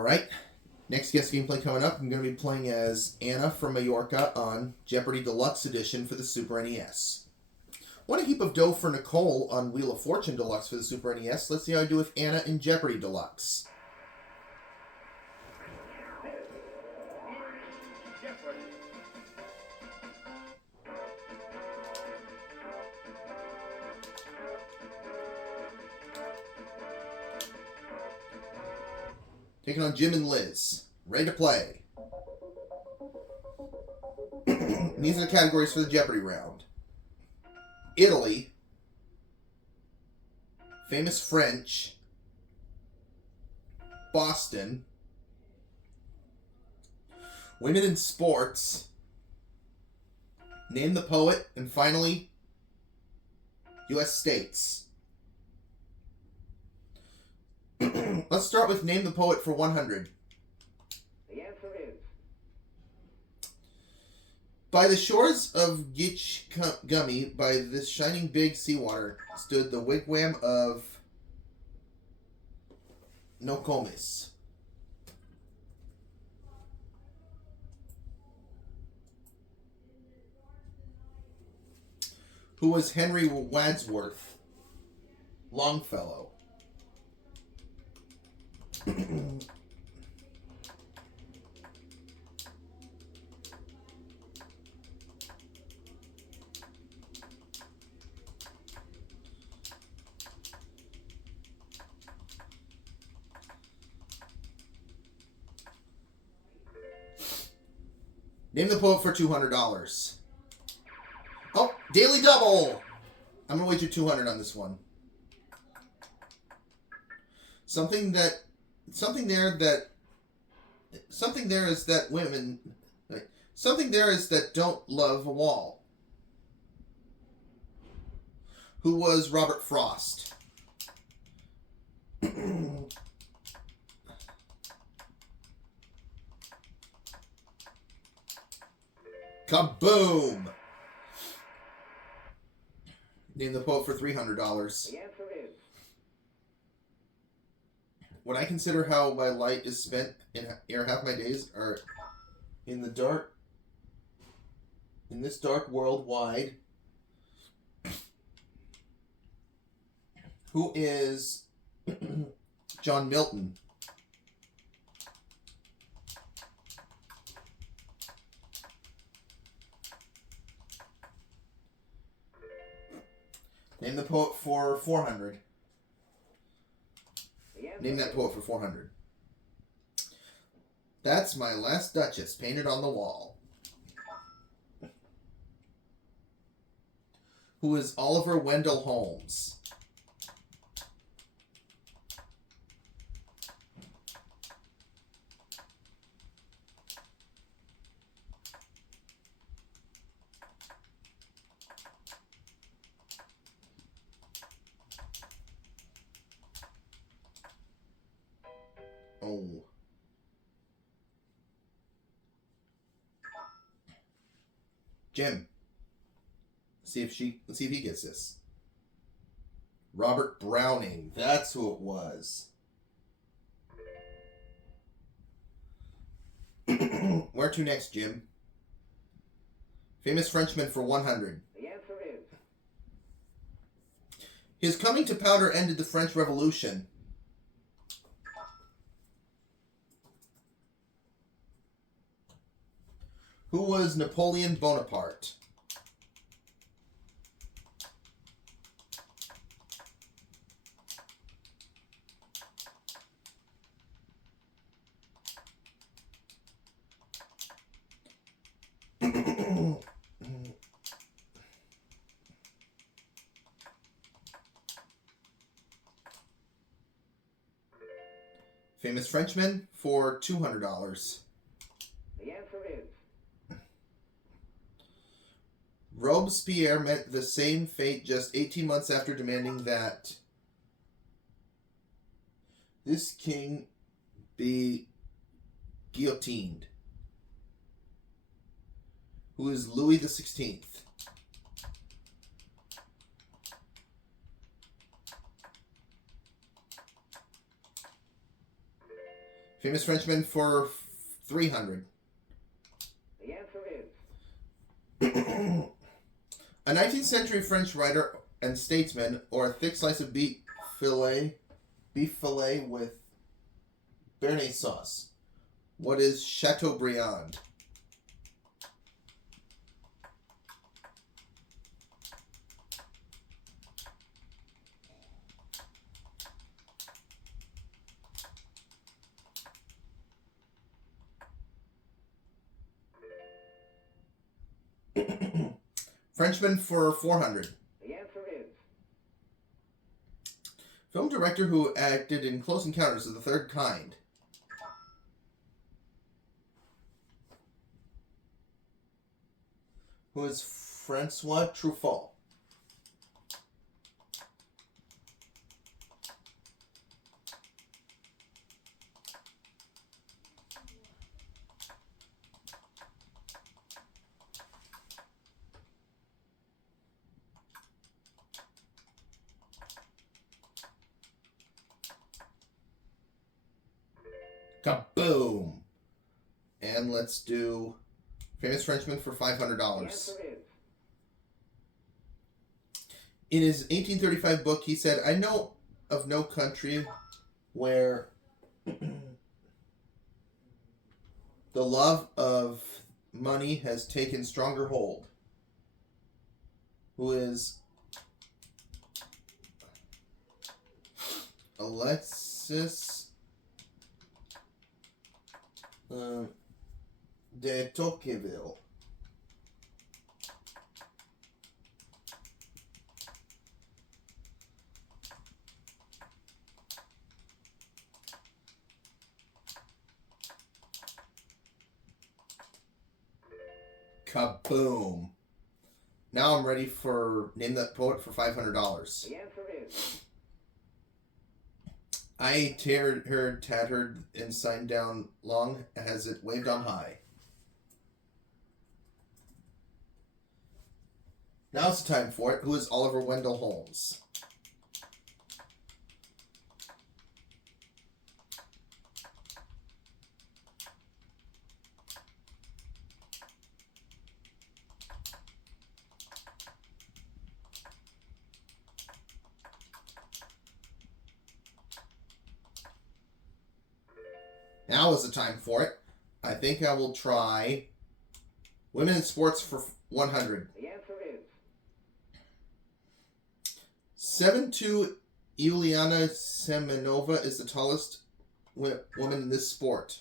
Alright, next guest gameplay coming up. I'm going to be playing as Anna from Majorca on Jeopardy Deluxe Edition for the Super NES. Want a heap of dough for Nicole on Wheel of Fortune Deluxe for the Super NES. Let's see how I do with Anna in Jeopardy Deluxe. Taking on Jim and Liz. Ready to play. These are the categories for the Jeopardy round. Italy. Famous French. Boston. Women in sports. Name the poet. And finally, U.S. states. Let's start with Name the Poet for 100. The answer is... By the shores of Gitch Gummy, by this shining big seawater, stood the wigwam of Nokomis. Who was Henry Wadsworth Longfellow? Name the poet for $200. Oh, daily double! I'm gonna wager 200 on this one. Something there is that don't love a wall. Who was Robert Frost? Kaboom! Name the poet for $300. The answer is... When I consider how my light is spent in half my days are in the dark, in this dark world wide. Who is John Milton? Name the poet for 400. Name that poet for 400. That's my last Duchess painted on the wall. Who is Oliver Wendell Holmes? Oh. Jim. Let's see if he gets this. Robert Browning. That's who it was. Where to next, Jim? Famous Frenchman for 100. The answer is... His coming to power ended the French Revolution. Who was Napoleon Bonaparte? Famous Frenchman for $200. The answer is... Robespierre met the same fate just 18 months after demanding that this king be guillotined. Who is Louis XVI? Famous Frenchman for 300. The answer is A 19th century French writer and statesman, or a thick slice of beef fillet with béarnaise sauce. What is Chateaubriand? Frenchman for 400. the answer is Film director who acted in Close Encounters of the Third Kind. Who is Francois Truffaut. Kaboom! And let's do Famous Frenchman for the $500. answer is In his 1835 book, he said, I know of no country where the love of money has taken stronger hold. Who is Alexis de Tocqueville. Kaboom. Now I'm ready for Name That Poet for $500. the answer is I teared her tattered and signed down long as it waved on high. Now it's the time for it. Who is Oliver Wendell Holmes? Now is the time for it. I think I will try Women in Sports for 100. the answer is 7'2" Yuliana Semenova is the tallest woman in this sport.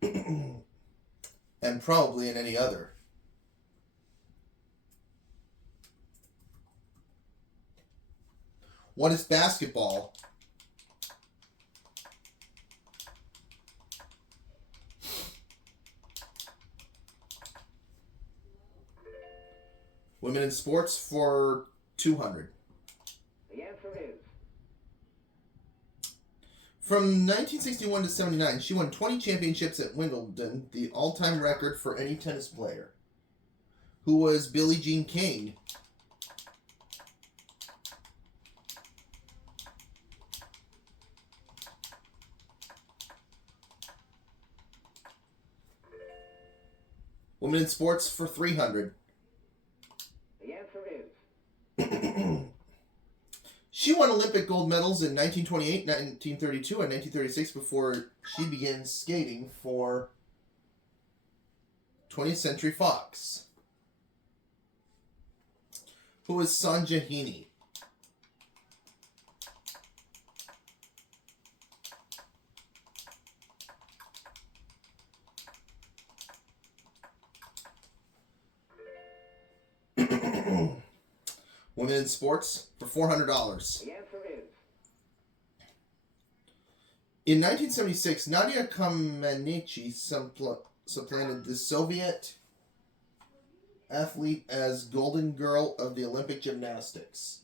And probably in any other. What is basketball? Women in Sports for 200. the answer is From 1961 to 79, she won 20 championships at Wimbledon, the all-time record for any tennis player. Who was Billie Jean King? Women in Sports for 300. the answer is She won Olympic gold medals in 1928, 1932, and 1936 before she began skating for 20th Century Fox. Who is Sanja Heaney? Women in Sports for $400. the answer is In 1976, Nadia Comaneci supplanted the Soviet athlete as Golden Girl of the Olympic Gymnastics.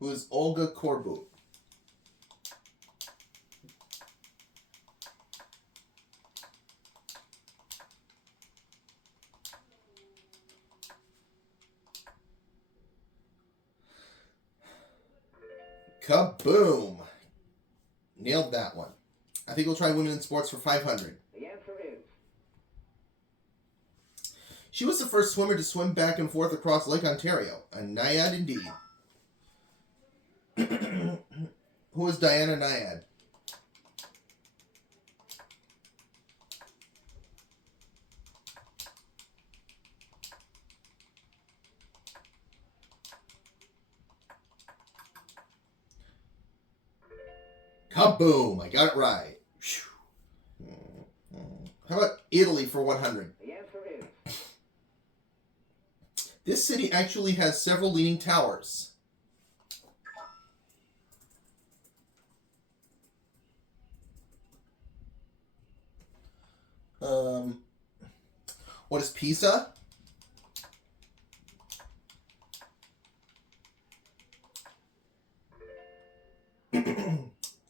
Who is Olga Korbut? Kaboom! Nailed that one. I think we'll try women in sports for 500. The answer is. She was the first swimmer to swim back and forth across Lake Ontario. A naiad indeed. Who is Diana Naiad? Kaboom! I got it right. How about Italy for 100? The answer is. This city actually has several leaning towers. What is Pisa?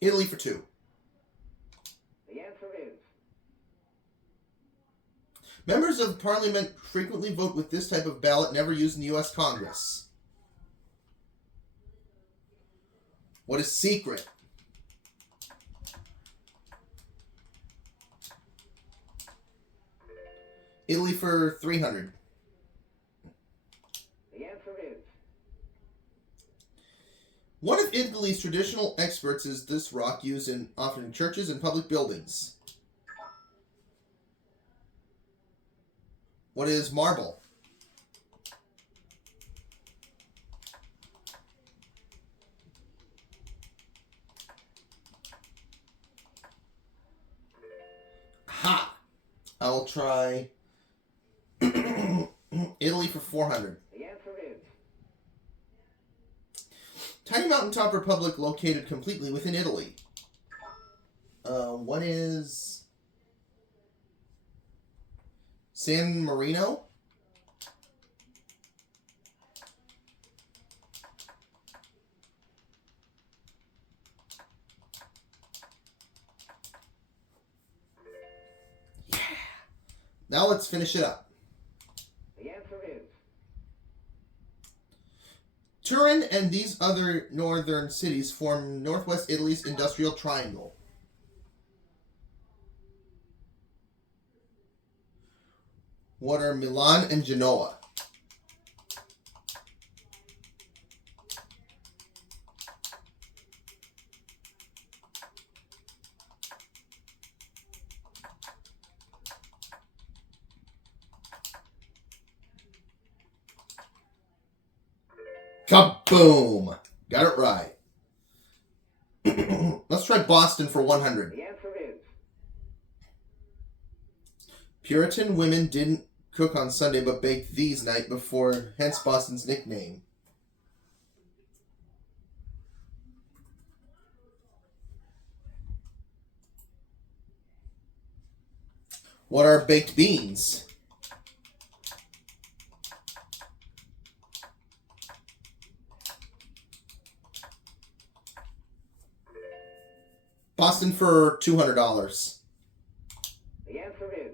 Italy for 2. The answer is. Members of Parliament frequently vote with this type of ballot never used in the U.S. Congress. What is secret? Italy for 300. The answer is. One of Italy's traditional experts is this rock used often in churches and public buildings. What is marble? Ha! I'll try Italy for 400. The answer is. Tiny mountaintop republic located completely within Italy. What is San Marino? Yeah. Now let's finish it up. The answer is. Turin and these other northern cities form northwest Italy's industrial triangle. What are Milan and Genoa? Kaboom! Got it right. Let's try Boston for 100. The answer is. Puritan women didn't cook on Sunday but baked these night before, hence Boston's nickname. What are baked beans? Boston for $200. The answer is.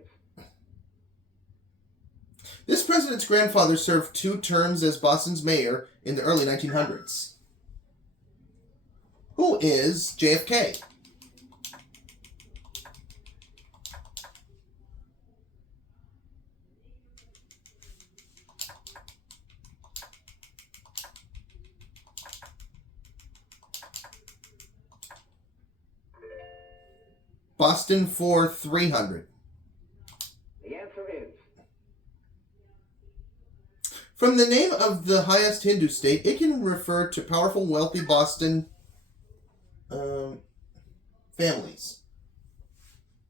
This president's grandfather served 2 terms as Boston's mayor in the early 1900s. Who is JFK? Boston for 300. The answer is. From the name of the highest Hindu state, it can refer to powerful, wealthy Boston families.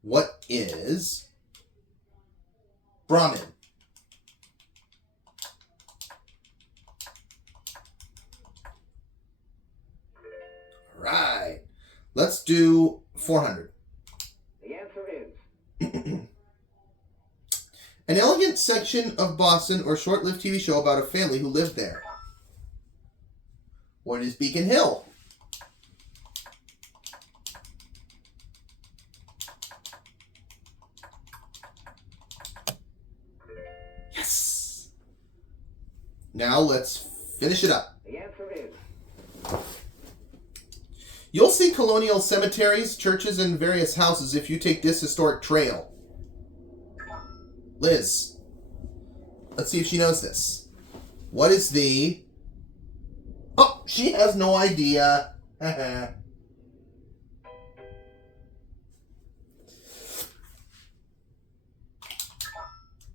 What is Brahmin? All right. Let's do 400. The answer is. An elegant section of Boston or short-lived TV show about a family who lived there. What is Beacon Hill? Yes! Now let's finish it up. The answer is. You'll see colonial cemeteries, churches, and various houses if you take this historic trail. Liz, let's see if she knows this. What is the... Oh, she has no idea.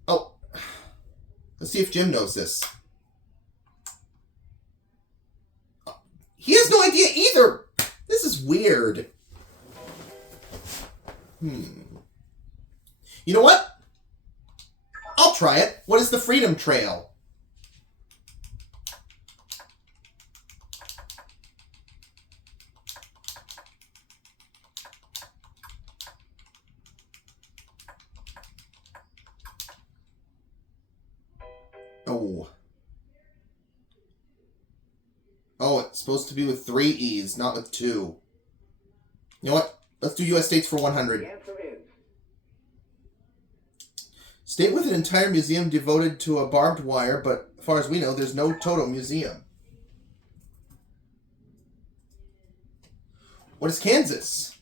Oh, let's see if Jim knows this. He has no idea either. This is weird. You know what? I'll try it. What is the Freedom Trail? Oh. Oh, it's supposed to be with 3 E's, not with 2. You know what? Let's do U.S. states for 100. The answer is State with an entire museum devoted to a barbed wire, but as far as we know, there's no total museum. What is Kansas?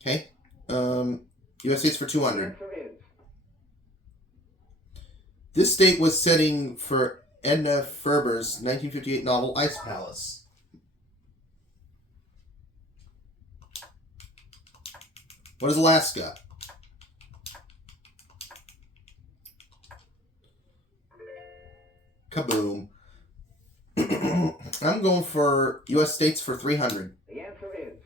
Okay. U.S. states for the 200. answer is This state was setting for Edna Ferber's 1958 novel Ice Palace. What is Alaska? Kaboom. I'm going for U.S. states for 300. the answer is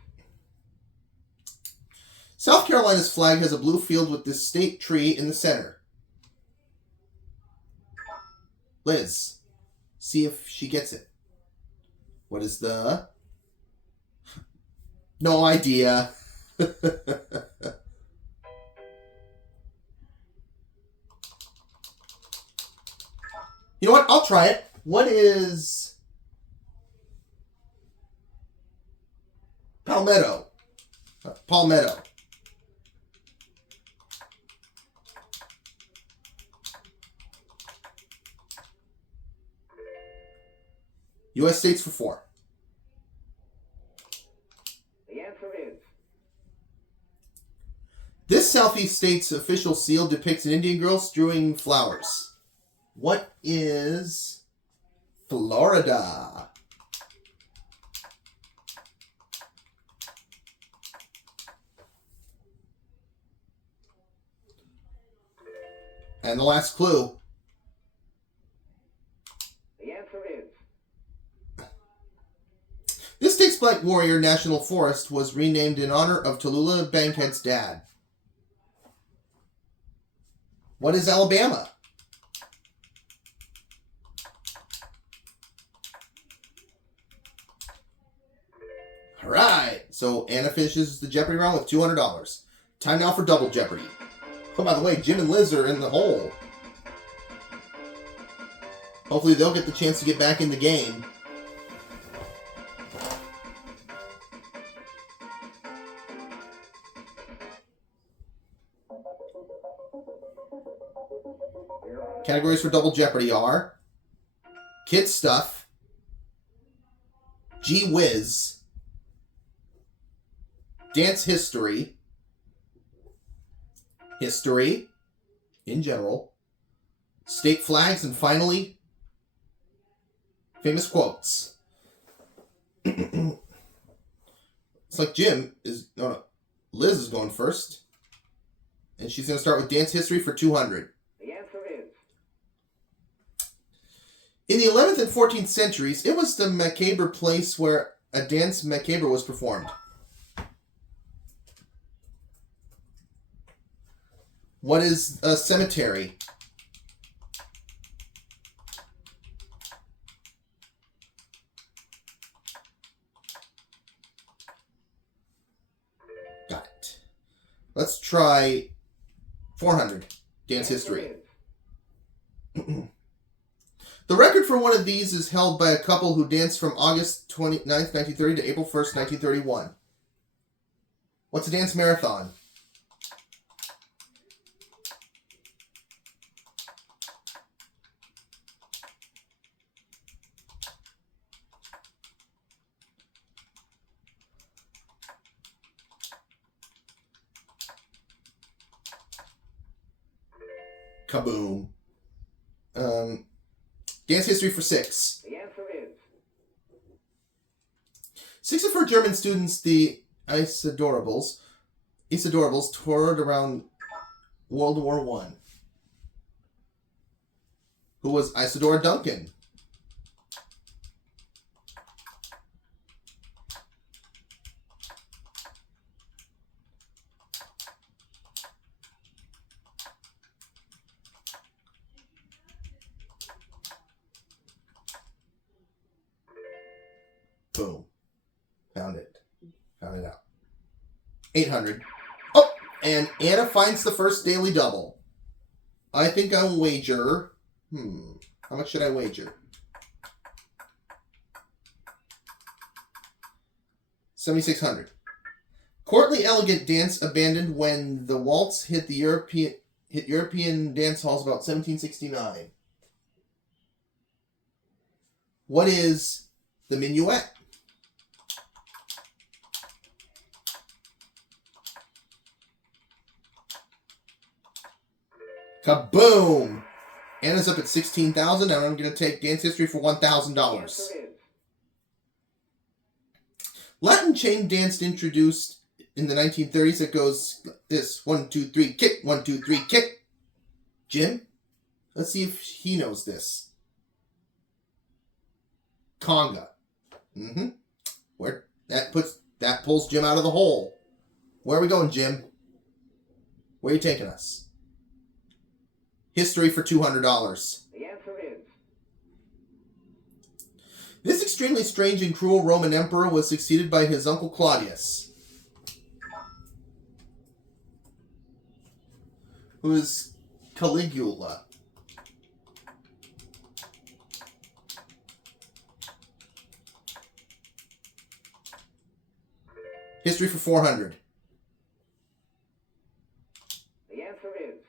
South Carolina's flag has a blue field with this state tree in the center. Liz, see if she gets it. What is the... No idea. You know what? I'll try it. What is... Palmetto? Palmetto. U.S. states for 4. the answer is This Southeast state's official seal depicts an Indian girl strewing flowers. What is Florida? And the last clue. the answer is This state's Black Warrior National Forest was renamed in honor of Tallulah Bankhead's dad. What is Alabama? All right. So Anna finishes the Jeopardy round with $200. Time now for Double Jeopardy. Oh, by the way, Jim and Liz are in the hole. Hopefully they'll get the chance to get back in the game. Categories for Double Jeopardy are Kid Stuff, Gee Whiz, Dance History, History in general, State Flags, and finally, Famous Quotes. It's like Jim is... No, Liz is going first. And she's going to start with Dance History for 200. the answer is In the 11th and 14th centuries, it was the macabre place where a dance macabre was performed. What is a cemetery? Got it. Let's try 400. Dance history. The record for one of these is held by a couple who danced from August 29th, 1930 to April 1st, 1931. What's a dance marathon? Kaboom. Dance history for 6. The answer is 6 of her German students, the Isadorables, toured around World War One. Who was Isadora Duncan? Boom. Found it out. 800. Oh, and Anna finds the first daily double. I think I'll wager. How much should I wager? 7,600. Courtly elegant dance abandoned when the waltz hit European dance halls about 1769. What is the minuet? Kaboom! Anna's up at 16,000, and I'm going to take dance history for $1,000. the answer is Latin chain dance introduced in the 1930s. It goes like this: 1, 2, 3, kick. 1, 2, 3, kick. Jim, let's see if he knows this. Conga. Where that pulls Jim out of the hole. Where are we going, Jim? Where are you taking us? History for $200. the answer is This extremely strange and cruel Roman emperor was succeeded by his uncle Claudius, who is Caligula. History for 400. the answer is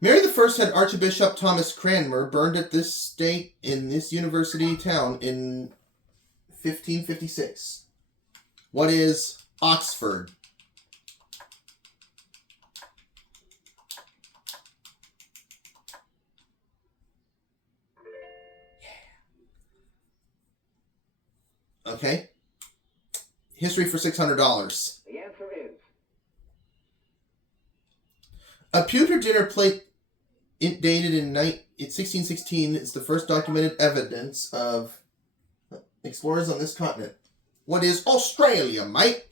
Mary I had Archbishop Thomas Cranmer burned at this stake in this university town in 1556. What is Oxford? Okay. History for $600. the answer is A pewter dinner plate dated in 1616 is the first documented evidence of explorers on this continent. What is Australia, mate?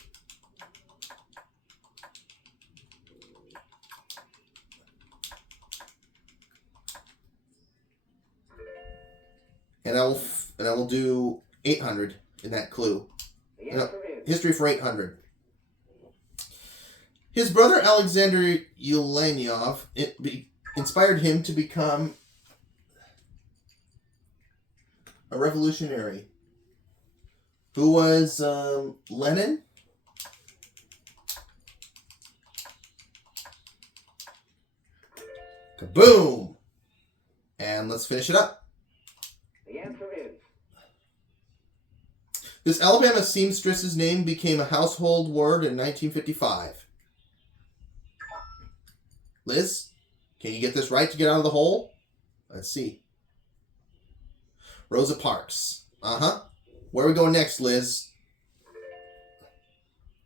And I will do 800 in that clue. the answer is History for 800. His brother Alexander Ulyanov inspired him to become a revolutionary. Who was Lenin? Kaboom! And let's finish it up. the answer is This Alabama seamstress's name became a household word in 1955. Liz, can you get this right to get out of the hole? Let's see. Rosa Parks. Where are we going next, Liz?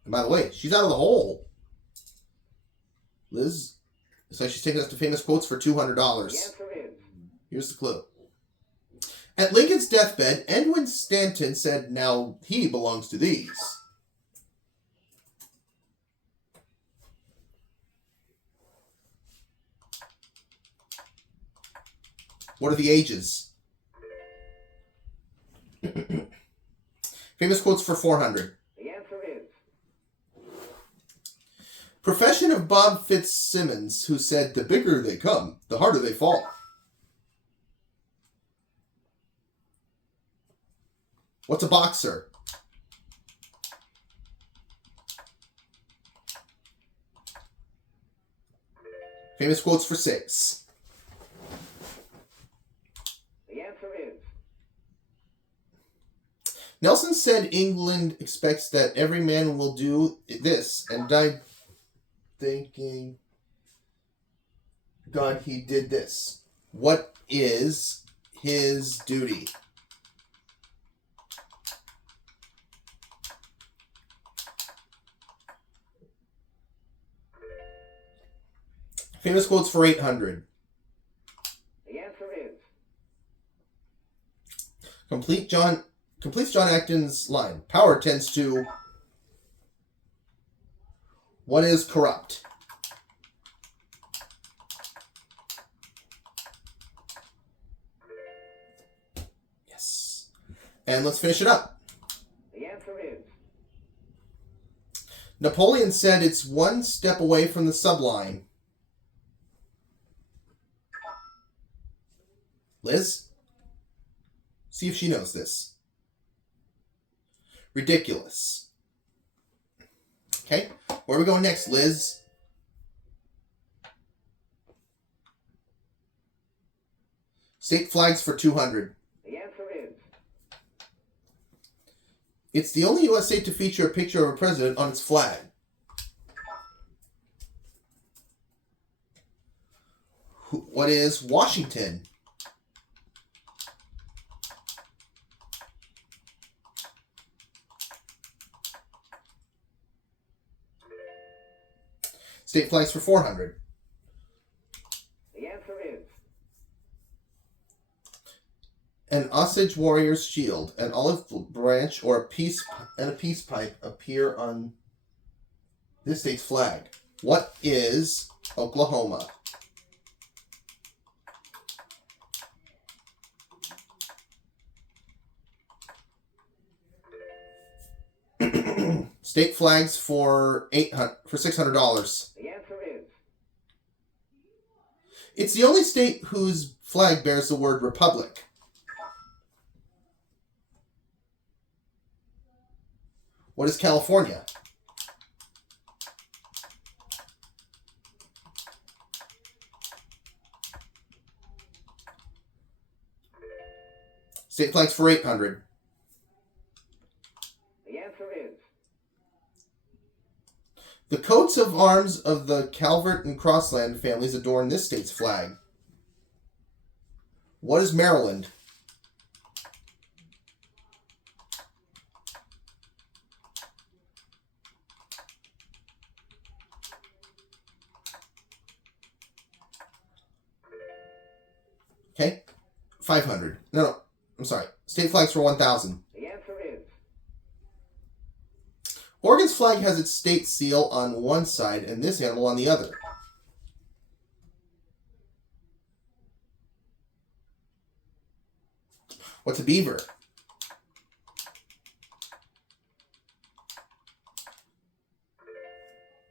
And by the way, she's out of the hole. Liz, looks like she's taking us to famous quotes for $200. the answer is Here's the clue. At Lincoln's deathbed, Edwin Stanton said, "Now he belongs to these." What are the ages? Famous quotes for 400. the answer is Profession of Bob Fitzsimmons, who said, "The bigger they come, the harder they fall." What's a boxer? Famous quotes for 6. the answer is Nelson said England expects that every man will do this and died thinking God, he did this. What is his duty? Famous quotes for 800. The answer is Completes John Acton's line. Power tends to... What is corrupt? Yes. And let's finish it up. the answer is Napoleon said it's one step away from the sublime. Liz? See if she knows this. Ridiculous. Okay, where are we going next, Liz? State flags for 200. the answer is It's the only U.S. state to feature a picture of a president on its flag. What is Washington? State flags for 400. the answer is An Osage warrior's shield, an olive branch, or a peace pipe appear on this state's flag. What is Oklahoma? State flags for $600. the answer is It's the only state whose flag bears the word republic. What is California? State flags for 800. the answer is The coats of arms of the Calvert and Crossland families adorn this state's flag. What is Maryland? Okay, 500. No, I'm sorry. State flags for 1,000. the answer is Oregon's flag has its state seal on one side and this animal on the other. What's a beaver?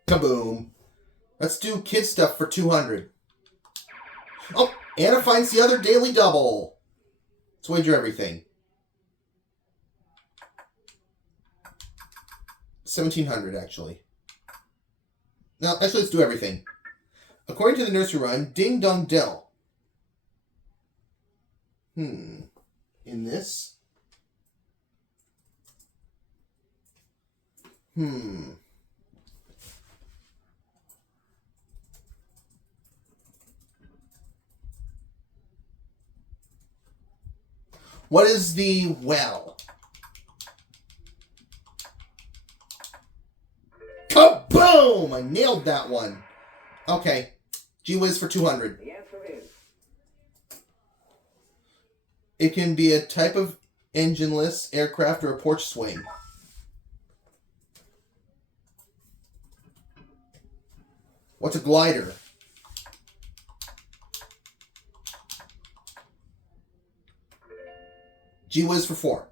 Kaboom. Let's do kid stuff for 200. Oh, Anna finds the other daily double. Let's wager everything. 1,700, actually. Now, actually, let's do everything. According to the nursery rhyme, Ding Dong Dell. In this? What is the well? Kaboom! I nailed that one. Okay. Gee whiz for 200. the answer is It can be a type of engineless aircraft or a porch swing. What's a glider? Gee whiz for 4.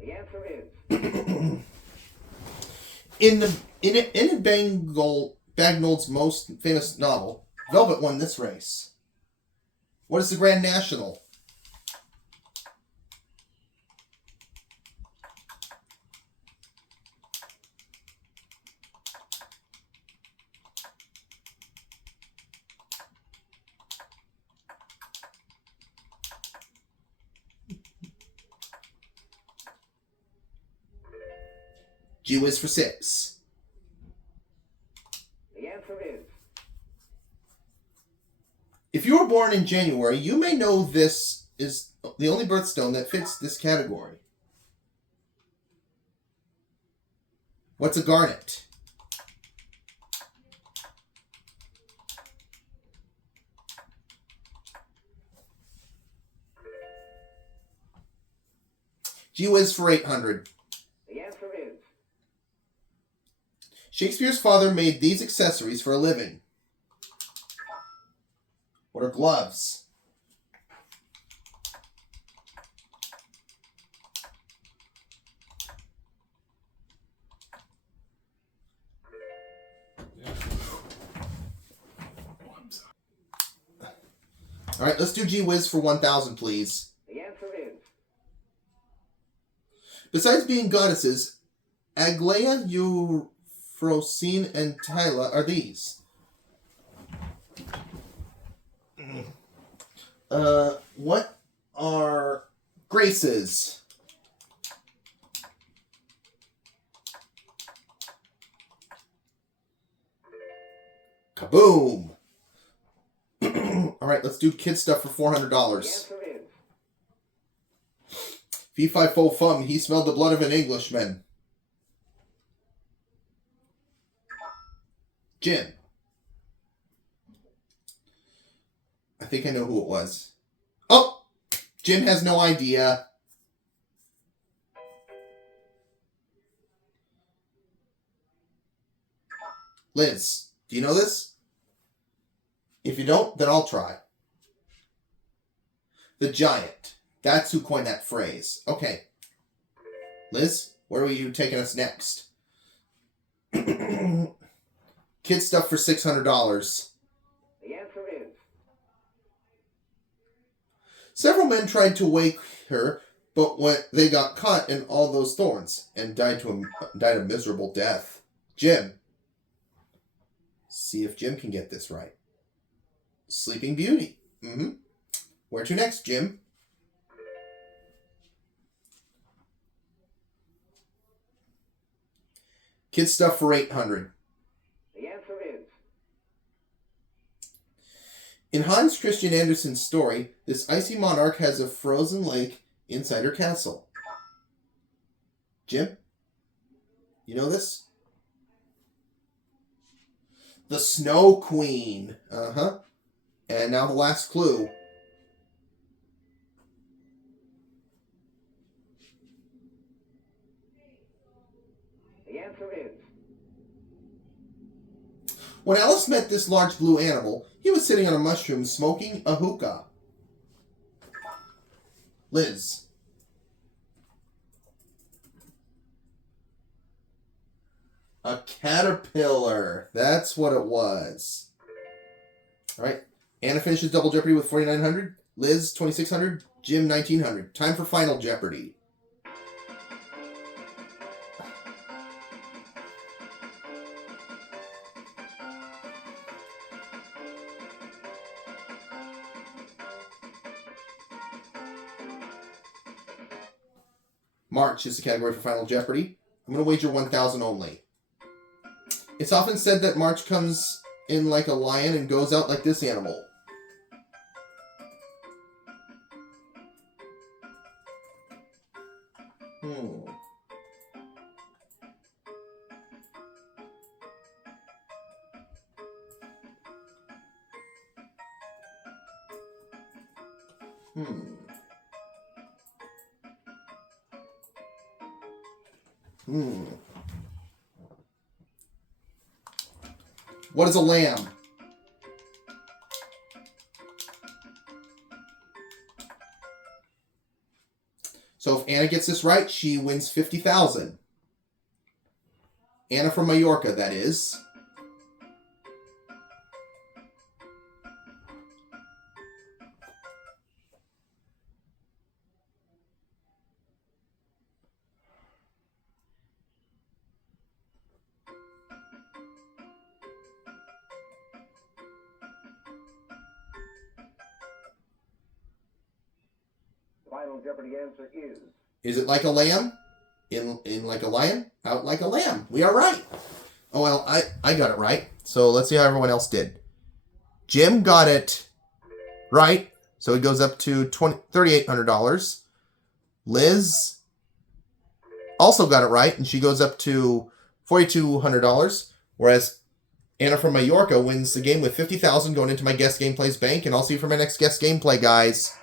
the answer is In Bagnall's most famous novel, Velvet won this race. What is the Grand National? Gee whiz for 6. the answer is If you were born in January, you may know this is the only birthstone that fits this category. What's a garnet? Gee whiz for 800. The answer is Shakespeare's father made these accessories for a living. What are gloves? All right, let's do Gee whiz for 1,000, please. the answer is Besides being goddesses, Aglaia, Euphrosyne, and Tyla are these. What are graces? Kaboom! All right, let's do kid stuff for $400. the answer is Fee fi fo fum, he smelled the blood of an Englishman. Jim. I think I know who it was. Oh! Jim has no idea. Liz, do you know this? If you don't, then I'll try. The Giant. That's who coined that phrase. Okay. Liz, where are you taking us next? Kid stuff for $600. the answer is Several men tried to wake her, but when they got caught in all those thorns and died a miserable death. Jim. See if Jim can get this right. Sleeping Beauty. Where to next, Jim? Kid stuff for $800. the answer is In Hans Christian Andersen's story, this icy monarch has a frozen lake inside her castle. Jim? You know this? The Snow Queen. Uh-huh. And now the last clue. the answer is When Alice met this large blue animal, he was sitting on a mushroom smoking a hookah. Liz. A caterpillar. That's what it was. All right. Anna finishes Double Jeopardy with 4,900. Liz, 2,600. Jim, 1,900. Time for Final Jeopardy. March is the category for Final Jeopardy. I'm going to wager 1,000 only. It's often said that March comes in like a lion and goes out like this animal. What is a lamb? So if Anna gets this right, she wins 50,000. Anna from Mallorca, that is. the final Jeopardy answer is Is it like a lamb? In like a lion? Out like a lamb. We are right. Oh, well, I got it right. So let's see how everyone else did. Jim got it right. So it goes up to $3,800. Liz also got it right, and she goes up to $4,200. Whereas Anna from Mallorca wins the game with $50,000 going into my guest gameplays bank, and I'll see you for my next guest gameplay, guys.